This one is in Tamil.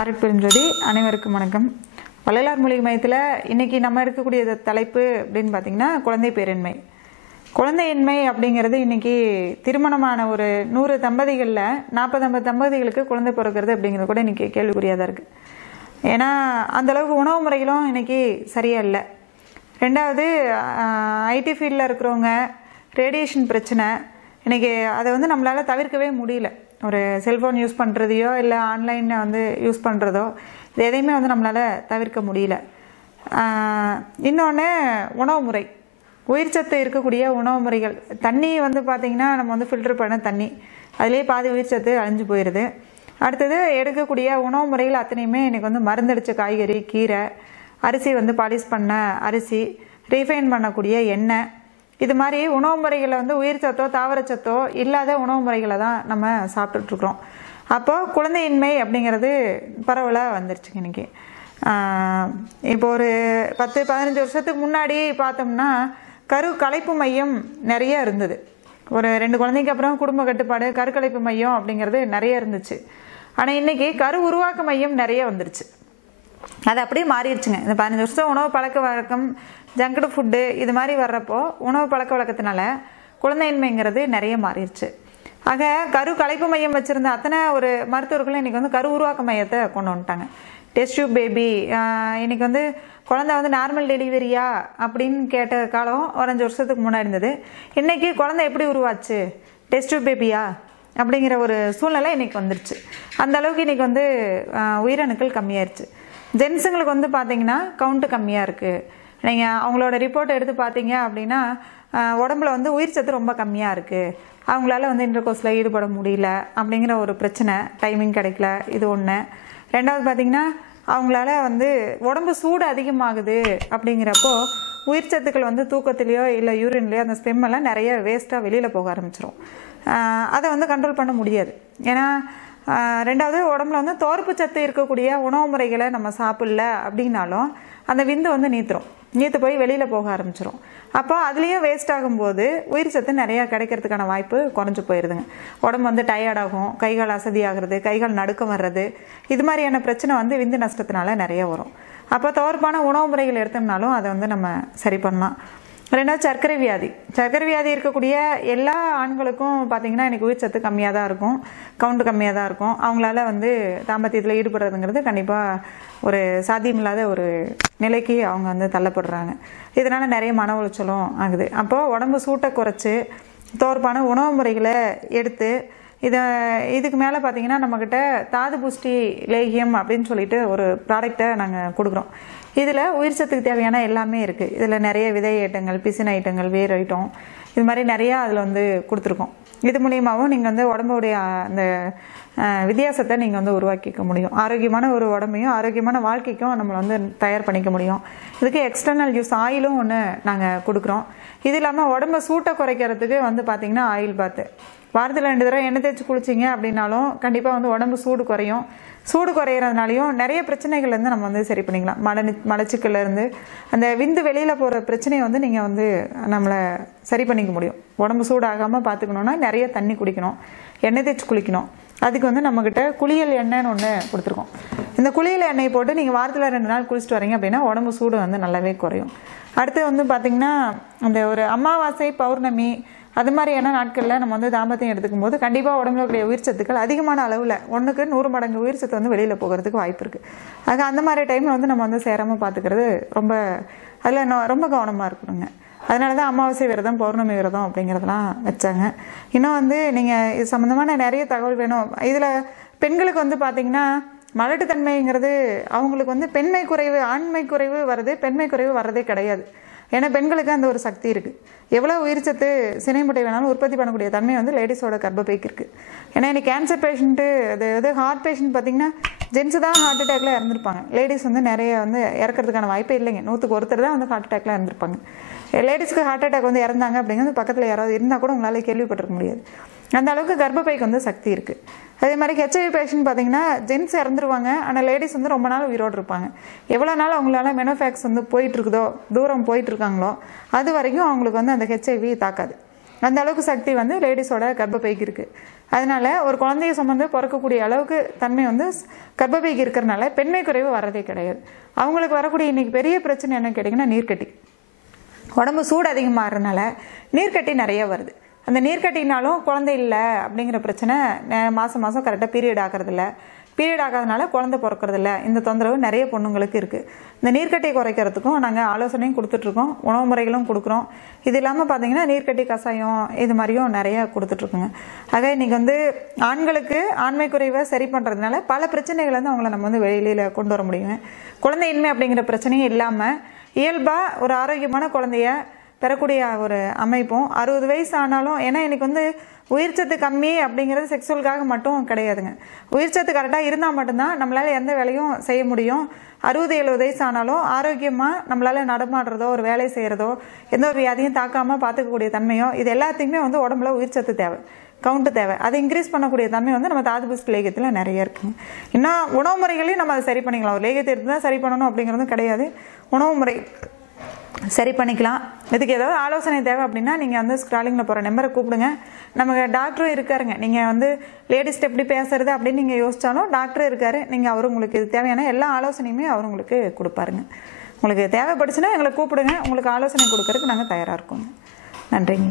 அருட்பெருஞ்சோதி அனைவருக்கும் வணக்கம். வள்ளலார் மூலிகை மையத்தில் இன்றைக்கி நம்ம எடுக்கக்கூடிய தலைப்பு அப்படின்னு பார்த்திங்கன்னா குழந்தை பேரின்மை. குழந்தையின்மை அப்படிங்கிறது இன்றைக்கி திருமணமான ஒரு 100 தம்பதிகளில் 40-50 தம்பதிகளுக்கு குழந்தை பிறக்கிறது அப்படிங்கிறது கூட இன்றைக்கி கேள்விக்குறியாக தான் இருக்குது. ஏன்னா அந்தளவுக்கு உணவு முறைகளும் இன்றைக்கி சரியாக இல்லை. ரெண்டாவது ஐடி ஃபீல்டில் இருக்கிறவங்க ரேடியேஷன் பிரச்சனை இன்றைக்கி அதை வந்து நம்மளால் தவிர்க்கவே முடியல. ஒரு செல்ஃபோன் யூஸ் பண்ணுறதையோ இல்லை ஆன்லைனில் வந்து யூஸ் பண்ணுறதோ இது எதையுமே வந்து நம்மளால் தவிர்க்க முடியல. இன்னொன்று உணவு முறை, உயிர் சத்து இருக்கக்கூடிய உணவு முறைகள். தண்ணி வந்து பார்த்திங்கன்னா நம்ம வந்து ஃபில்டர் பண்ண தண்ணி, அதுலேயே பாதி உயிர் சத்து அழிஞ்சு போயிடுது. அடுத்தது எடுக்கக்கூடிய உணவு முறைகள் அத்தனையுமே இன்றைக்கி வந்து மருந்தடித்த காய்கறி, கீரை, அரிசி வந்து பாலிஷ் பண்ண அரிசி, ரீஃபைன் பண்ணக்கூடிய எண்ணெய், இது மாதிரி உணவு முறைகளை வந்து உயிர் சத்தோ தாவரச்சத்தோ இல்லாத உணவு முறைகளை தான் நம்ம சாப்பிட்டுட்ருக்குறோம். அப்போது குழந்தையின்மை அப்படிங்கிறது பரவலாக வந்துருச்சுங்க இன்றைக்கி. இப்போ ஒரு 10-15 வருஷத்துக்கு முன்னாடி பார்த்தோம்னா கலைப்பு மையம் நிறைய இருந்தது. ஒரு 2 குழந்தைக்கு அப்புறம் குடும்ப கட்டுப்பாடு, கலைப்பு மையம் அப்படிங்கிறது நிறைய இருந்துச்சு. ஆனால் இன்றைக்கி உருவாக்க மையம் நிறைய வந்துருச்சு. அது அப்படியே மாறிடுச்சுங்க. இந்த 15 வருஷம் உணவு பழக்க வழக்கம், ஜங்க்டு ஃபுட்டு இது மாதிரி வர்றப்போ உணவு பழக்க வழக்கத்தினால குழந்தையின்மைங்கிறது நிறைய மாறிடுச்சு. ஆக கலைப்பு மையம் வச்சுருந்த அத்தனை ஒரு மருத்துவர்களும் இன்றைக்கி வந்து உருவாக்க மையத்தை கொண்டு வந்துட்டாங்க. டெஸ்ட் டியூப் பேபி, இன்றைக்கி வந்து குழந்தை வந்து நார்மல் டெலிவரியா அப்படின்னு கேட்ட காலம் ஒரு 5 வருஷத்துக்கு முன்னாடி இருந்தது. இன்றைக்கி குழந்தை எப்படி உருவாச்சு, டெஸ்ட் டியூப் பேபியா அப்படிங்கிற ஒரு சூழ்நிலை இன்றைக்கி வந்துருச்சு. அந்த அளவுக்கு இன்றைக்கி வந்து உயிரணுக்கள் கம்மியாயிருச்சு. ஜென்ஸுங்களுக்கு வந்து பார்த்திங்கன்னா கவுண்ட்டு கம்மியாக இருக்குது. நீங்கள் அவங்களோட ரிப்போர்ட் எடுத்து பார்த்தீங்க அப்படின்னா உடம்புல வந்து உயிர் சத்து ரொம்ப கம்மியாக இருக்குது. அவங்களால வந்து இன்டர்கோர்ஸில் ஈடுபட முடியல அப்படிங்கிற ஒரு பிரச்சனை, டைமிங் கிடைக்கல, இது ஒன்று. ரெண்டாவது பார்த்திங்கன்னா அவங்களால வந்து உடம்பு சூடு அதிகமாகுது. அப்படிங்கிறப்போ உயிர் சத்துக்கள் வந்து தூக்கத்துலேயோ இல்லை யூரின்லேயோ அந்த ஸ்டெம்மெல்லாம் நிறைய வேஸ்ட்டாக வெளியில் போக ஆரம்பிச்சிடும். அதை வந்து கண்ட்ரோல் பண்ண முடியாது. ஏன்னா ரெண்டாவது உடம்புல வந்து தோற்பு சத்து இருக்கக்கூடிய உணவு முறைகளை நம்ம சாப்பிடல அப்படின்னாலும் அந்த விந்து வந்து நீத்து போய் வெளியில் போக ஆரம்பிச்சிடும். அப்போ அதுலேயும் வேஸ்ட் ஆகும்போது உயிர் சத்து நிறையா கிடைக்கிறதுக்கான வாய்ப்பு குறைஞ்சி போயிடுதுங்க. உடம்பு வந்து டயர்டாகும், கைகால் அசதி ஆகிறது, கைகால் நடுக்கம் வர்றது, இது மாதிரியான பிரச்சனை வந்து விந்து நஷ்டத்தினால நிறைய வரும். அப்போ தோற்பான உணவு முறைகள் எடுத்தோம்னாலும் அதை வந்து நம்ம சரி பண்ணலாம். ரெண்டாவது சர்க்கரை வியாதி இருக்கக்கூடிய எல்லா ஆண்களுக்கும் பார்த்திங்கன்னா இன்றைக்கி உயிர் சத்து கம்மியாக தான் இருக்கும், கவுண்ட் கம்மியாக தான் இருக்கும். அவங்களால வந்து தாம்பத்தியத்தில் ஈடுபடுறதுங்கிறது கண்டிப்பாக ஒரு சாத்தியமில்லாத ஒரு நிலைக்கு அவங்க வந்து தள்ளப்படுறாங்க. இதனால் நிறைய மன உளைச்சலும் ஆகுது. அப்போது உடம்பு சூட்டை குறைச்சி தோற்பான உணவு முறைகளை எடுத்து இதுக்கு மேலே பார்த்திங்கன்னா நம்மக்கிட்ட தாது புஷ்டி லேகியம் அப்படின்னு சொல்லிட்டு ஒரு ப்ராடக்டை நாங்கள் கொடுக்குறோம். இதில் உயிர் சத்துக்கு தேவையான எல்லாமே இருக்குது. இதில் நிறைய விதை ஐட்டங்கள், பிசின் ஐட்டங்கள், வேர் ஐட்டம், இது மாதிரி நிறையா அதில் வந்து கொடுத்துருக்கோம். இது மூலியமாகவும் நீங்கள் வந்து உடம்புடைய அந்த வித்தியாசத்தை நீங்கள் வந்து உருவாக்கிக்க முடியும். ஆரோக்கியமான ஒரு உடம்பையும் ஆரோக்கியமான வாழ்க்கைக்கும் நம்மளை வந்து தயார் பண்ணிக்க முடியும். இதுக்கு எக்ஸ்டர்னல் யூஸ் ஆயிலும் ஒன்று நாங்கள் கொடுக்குறோம். இது இல்லாமல் உடம்பை சூட்டை குறைக்கிறதுக்கு வந்து பார்த்திங்கன்னா ஆயில் பாத்து வாரத்தில் 2 தடவை எண்ணெய் தேய்ச்சி குளிச்சிங்க அப்படின்னாலும் கண்டிப்பாக வந்து உடம்பு சூடு குறையும். சூடு குறையிறதுனாலையும் நிறைய பிரச்சனைகள்லேருந்து நம்ம வந்து சரி பண்ணிக்கலாம். மலச்சிக்கல்லேருந்து அந்த விந்து வெளியில் போகிற பிரச்சனையை வந்து நீங்கள் வந்து நம்மளை சரி பண்ணிக்க முடியும். உடம்பு சூடாகாமல் பார்த்துக்கணுன்னா நிறைய தண்ணி குடிக்கணும், எண்ணெய் தேய்ச்சி குளிக்கணும். அதுக்கு வந்து நம்மக்கிட்ட குளியல் எண்ணெய்னு ஒன்று கொடுத்துருக்கோம். இந்த குளியல் எண்ணெய் போட்டு நீங்கள் வாரத்தில் 2 நாள் குளிச்சுட்டு வரீங்க அப்படின்னா உடம்பு சூடு வந்து நல்லாவே குறையும். அடுத்து வந்து பார்த்திங்கன்னா அந்த ஒரு அமாவாசை, பௌர்ணமி அது மாதிரியான நாட்களில் நம்ம வந்து தாம்பத்தியம் எடுத்துக்கும் போது கண்டிப்பாக உடம்புல கூடிய உயிர் சத்துக்கள் அதிகமான அளவில் 1க்கு 100 மடங்கு உயிர் சத்து வந்து வெளியில் போகிறதுக்கு வாய்ப்பு இருக்குது. ஆக அந்த மாதிரி டைமில் வந்து நம்ம வந்து சேராமல் பார்த்துக்கிறது அதில் ரொம்ப கவனமாக இருக்கணுங்க. அதனால தான் அமாவாசை விரதம், பௌர்ணமி விரதம் அப்படிங்கிறதெல்லாம் வச்சாங்க. இன்னும் வந்து நீங்கள் இது சம்மந்தமான நிறைய தகவல் வேணும். இதில் பெண்களுக்கு வந்து பார்த்திங்கன்னா மலட்டுத்தன்மைங்கிறது அவங்களுக்கு வந்து பெண்மை குறைவு, ஆண்மை குறைவு வருது, பெண்மை குறைவு வர்றதே கிடையாது. ஏன்னா பெண்களுக்கு அந்த ஒரு சக்தி இருக்குது. எவ்வளோ உயிர் சத்து சினை முட்டை வேணாலும் உற்பத்தி பண்ணக்கூடிய தன்மை வந்து லேடிஸோட கர்ப்பப்பைக்கு இருக்குது. ஏன்னா இன்னைக்கு கேன்சர் பேஷண்ட்டு, அது ஹார்ட் பேஷண்ட் பார்த்திங்கன்னா ஜென்ஸு தான் ஹார்ட் அட்டாக்ல இறந்துருப்பாங்க. லேடிஸ் வந்து நிறைய வந்து இறக்கிறதுக்கான வாய்ப்பே இல்லைங்க. 100க்கு ஒருத்தர் தான் வந்து ஹார்ட் அட்டாக்ல இறந்துருப்பாங்க. லேடிஸ்க்கு ஹார்ட் அட்டாக் வந்து இறந்தாங்க அப்படிங்கிறது பக்கத்தில் யாராவது இருந்தால் கூட உங்களால் கேள்விப்பட்டிருக்க முடியாது. அந்த அளவுக்கு கர்ப்பப்பைக்கு வந்து சக்தி இருக்குது. அதே மாதிரி ஹெச்ஐவி பேஷண்ட் பார்த்திங்கன்னா ஜென்ஸ் இறந்துருவாங்க, ஆனால் லேடிஸ் வந்து ரொம்ப நாள் உயிரோடு இருப்பாங்க. எவ்வளோ நாள் அவங்களால மெனோஃபேக்ஸ் வந்து போயிட்டுருக்குதோ, தூரம் போயிட்டுருக்காங்களோ அது வரைக்கும் அவங்களுக்கு வந்து அந்த ஹெச்ஐவி தாக்காது. அந்த அளவுக்கு சக்தி வந்து லேடிஸோட கர்ப்பப்பைக்கு இருக்குது. அதனால் ஒரு குழந்தைய சுமந்து பிறக்கக்கூடிய அளவுக்கு தன்மை வந்து கர்ப்பப்பைக்கு இருக்கிறனால பெண்மை குறைவு வர்றதே கிடையாது. அவங்களுக்கு வரக்கூடிய இன்றைக்கி பெரிய பிரச்சனை என்ன கேட்டிங்கன்னா நீர்க்கட்டி. உடம்பு சூடு அதிகமாகறதுனால நீர்க்கட்டி நிறைய வருது. அந்த நீர்க்கட்டினாலும் குழந்தை இல்லை அப்படிங்கிற பிரச்சனை மாதம் கரெக்டாக பீரியட் ஆகிறதில்ல. பீரியட் ஆகாதனால குழந்தை பிறக்கிறதில்ல. இந்த தொந்தரவு நிறைய பொண்ணுங்களுக்கு இருக்குது. இந்த நீர்க்கட்டியை குறைக்கிறதுக்கும் நாங்கள் ஆலோசனையும் கொடுத்துட்ருக்கோம், உணவு முறைகளும் கொடுக்குறோம். இது இல்லாமல் பார்த்தீங்கன்னா நீர்க்கட்டி கஷாயம் இது மாதிரியும் நிறையா கொடுத்துட்ருக்குங்க. ஆக இன்றைக்கி வந்து ஆண்களுக்கு ஆண்மை குறைவை சரி பண்ணுறதுனால பல பிரச்சனைகள் வந்து அவங்கள நம்ம வந்து வெளியில் கொண்டு வர முடியுங்க. குழந்தையின்மை அப்படிங்கிற பிரச்சனையும் இல்லாமல் இயல்பாக ஒரு ஆரோக்கியமான குழந்தைய பெறக்கூடிய ஒரு அமைப்பும் 60 வயசு ஆனாலும், ஏன்னா இன்றைக்கி வந்து உயிர்ச்சத்து கம்மி அப்படிங்கிறது செக்ஸுவலுக்காக மட்டும் கிடையாதுங்க. உயிர்ச்சத்து கரெக்டாக இருந்தால் மட்டும்தான் நம்மளால் எந்த வேலையும் செய்ய முடியும். 60-70 வயசு ஆனாலும் ஆரோக்கியமாக நம்மளால் நடமாடுறதோ ஒரு வேலை செய்கிறதோ எந்த ஒரு வியாதியும் தாக்காமல் பார்த்துக்கக்கூடிய தன்மையோ இது எல்லாத்துக்குமே வந்து உடம்புல உயிர்ச்சத்து தேவை, கவுண்ட்டு தேவை. அதை இன்க்ரீஸ் பண்ணக்கூடிய தன்மை வந்து நம்ம தாது புஷ்ட லேகியத்தில் நிறைய இருக்குங்க. இன்னும் உணவு முறைகளையும் நம்ம அதை சரி பண்ணிக்கலாம். ஒரு லேகியத்தை எடுத்து தான் சரி பண்ணணும் அப்படிங்கிறதும் கிடையாது. உணவு முறை சரி பண்ணிக்கலாம். இதுக்கு ஏதாவது ஆலோசனை தேவை அப்படின்னா நீங்கள் வந்து ஸ்க்ராலிங்கில் போகிற நம்பரை கூப்பிடுங்க. நமக்கு டாக்டரும் இருக்காருங்க. நீங்கள் வந்து லேடிஸ்ட்டு எப்படி பேசுறது அப்படின்னு நீங்கள் யோசித்தாலும் டாக்டரும் இருக்கார். நீங்கள் அவர் உங்களுக்கு இது தேவையான எல்லா ஆலோசனையுமே அவர் உங்களுக்கு கொடுப்பாருங்க. உங்களுக்கு தேவைப்படுச்சுன்னா எங்களை கூப்பிடுங்க. உங்களுக்கு ஆலோசனை கொடுக்கறதுக்கு நாங்கள் தயாராக இருக்கோங்க. நன்றிங்க.